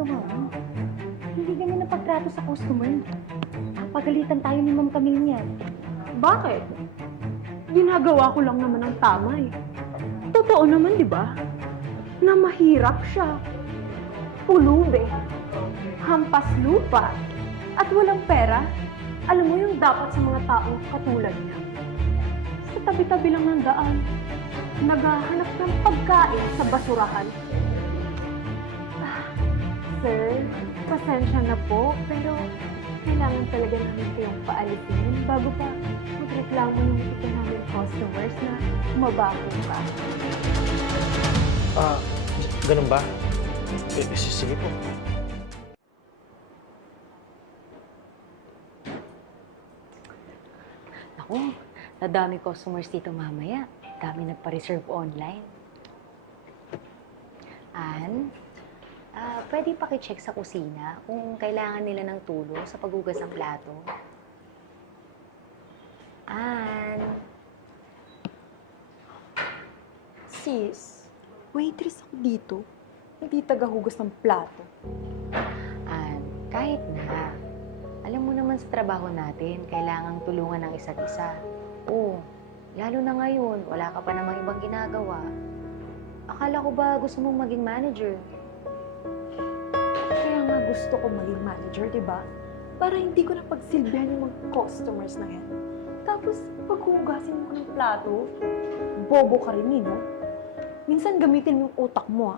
ginagawa mo? Hindi ganyan ang pagtrato sa customer. Pagalitan tayo ni Ma'am Camille niyan. Bakit? Ginagawa ko lang naman ang tama eh. Totoo naman, di ba? Na mahirap siya. Pulube. Hampas lupa. At walang pera. Alam mo yung dapat sa mga taong katulad niya. Sa tabi-tabi lang ng daan. Naghahanap ng pagkain sa basurahan. Sir, pasensya na po, pero kailangan talaga namin kayong paalisin bago pa magreklamo yung ito namin customers na mabaho pa. Ganun ba? Sige po. Naku, nadami customers dito mamaya. Dami nagpa-reserve online. Pwede paki-check sa kusina kung kailangan nila ng tulong sa paghugas ng plato. Sis, waitress ako dito. Hindi tagahugas ng plato. Kahit na. Alam mo naman sa trabaho natin, kailangang tulungan ng isa't isa. Oo, lalo na ngayon, wala ka pa namang ibang ginagawa. Akala ko ba gusto mong maging manager? Kaya nga gusto ko maging manager, di ba? Para hindi ko na pagsilbihan yung mga customers na yan. Tapos, paghugasin mo ng plato, bobo ka rin, no? Minsan gamitin mo yung utak mo,